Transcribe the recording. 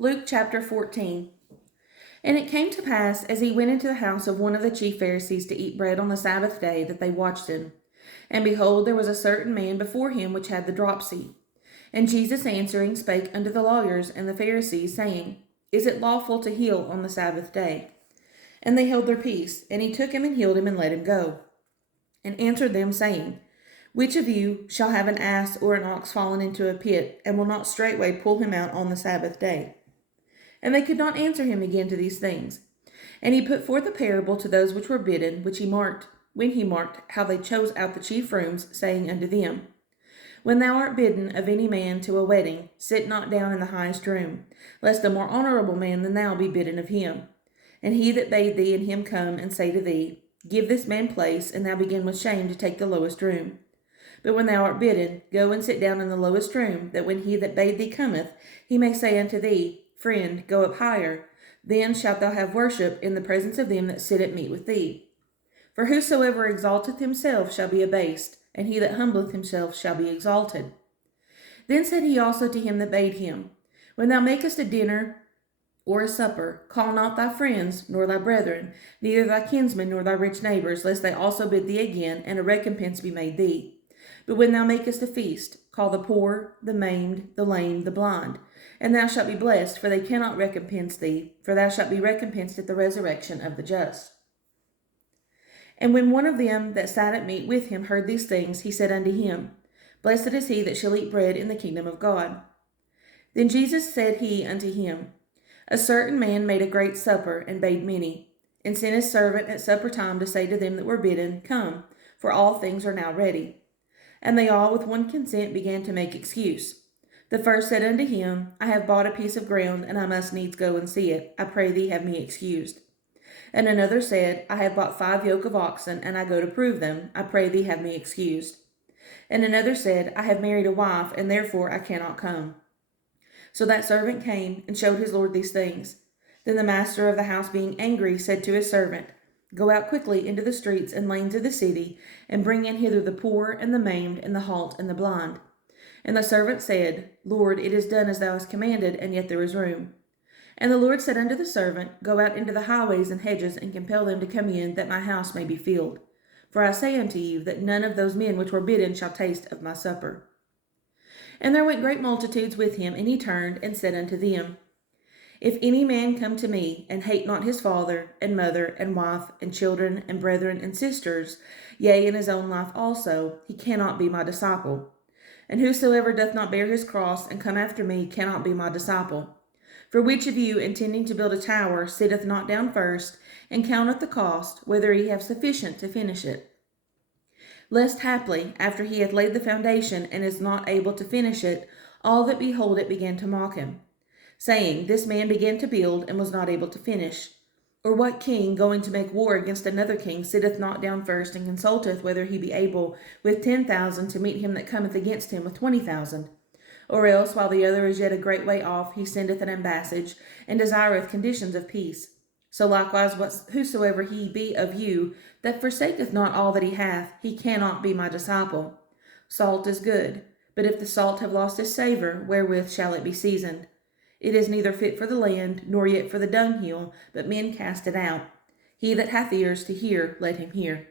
Luke chapter 14. And it came to pass, as he went into the house of one of the chief Pharisees to eat bread on the Sabbath day, that they watched him. And behold, there was a certain man before him which had the dropsy. And Jesus answering spake unto the lawyers and the Pharisees, saying, Is it lawful to heal on the Sabbath day? And they held their peace. And he took him and healed him and let him go. And answered them, saying, Which of you shall have an ass or an ox fallen into a pit, and will not straightway pull him out on the Sabbath day? And they could not answer him again to these things. And he put forth a parable to those which were bidden, which he marked, when he marked how they chose out the chief rooms, saying unto them, When thou art bidden of any man to a wedding, sit not down in the highest room, lest a more honorable man than thou be bidden of him. And he that bade thee and him come and say to thee, Give this man place, and thou begin with shame to take the lowest room. But when thou art bidden, go and sit down in the lowest room, that when he that bade thee cometh, he may say unto thee, Friend, go up higher. Then shalt thou have worship in the presence of them that sit at meat with thee. For whosoever exalteth himself shall be abased, and he that humbleth himself shall be exalted. Then said he also to him that bade him, When thou makest a dinner or a supper, call not thy friends, nor thy brethren, neither thy kinsmen, nor thy rich neighbors, lest they also bid thee again, and a recompense be made thee. But when thou makest a feast, call the poor, the maimed, the lame, the blind, and thou shalt be blessed, for they cannot recompense thee, for thou shalt be recompensed at the resurrection of the just. And when one of them that sat at meat with him heard these things, he said unto him, Blessed is he that shall eat bread in the kingdom of God. Then Jesus said he unto him, A certain man made a great supper, and bade many, and sent his servant at supper time to say to them that were bidden, Come, for all things are now ready. And they all with one consent began to make excuse. The first said unto him, I have bought a piece of ground, and I must needs go and see it. I pray thee have me excused. And another said, I have bought 5 yoke of oxen, and I go to prove them. I pray thee have me excused. And another said, I have married a wife, and therefore I cannot come. So that servant came, and showed his lord these things. Then the master of the house, being angry, said to his servant, Go out quickly into the streets and lanes of the city, and bring in hither the poor, and the maimed, and the halt, and the blind. And the servant said, Lord, it is done as thou hast commanded, and yet there is room. And the Lord said unto the servant, Go out into the highways and hedges, and compel them to come in, that my house may be filled. For I say unto you, that none of those men which were bidden shall taste of my supper. And there went great multitudes with him, and he turned, and said unto them, If any man come to me, and hate not his father, and mother, and wife, and children, and brethren, and sisters, yea, and his own life also, he cannot be my disciple. And whosoever doth not bear his cross, and come after me, cannot be my disciple. For which of you, intending to build a tower, sitteth not down first, and counteth the cost, whether he have sufficient to finish it? Lest haply, after he hath laid the foundation, and is not able to finish it, all that behold it begin to mock him, saying, This man began to build, and was not able to finish. Or what king, going to make war against another king, sitteth not down first, and consulteth whether he be able with 10,000 to meet him that cometh against him with 20,000? Or else, while the other is yet a great way off, he sendeth an ambassage, and desireth conditions of peace. So likewise whosoever he be of you, that forsaketh not all that he hath, he cannot be my disciple. Salt is good, but if the salt have lost his savour, wherewith shall it be seasoned? It is neither fit for the land, nor yet for the dunghill, but men cast it out. He that hath ears to hear, let him hear.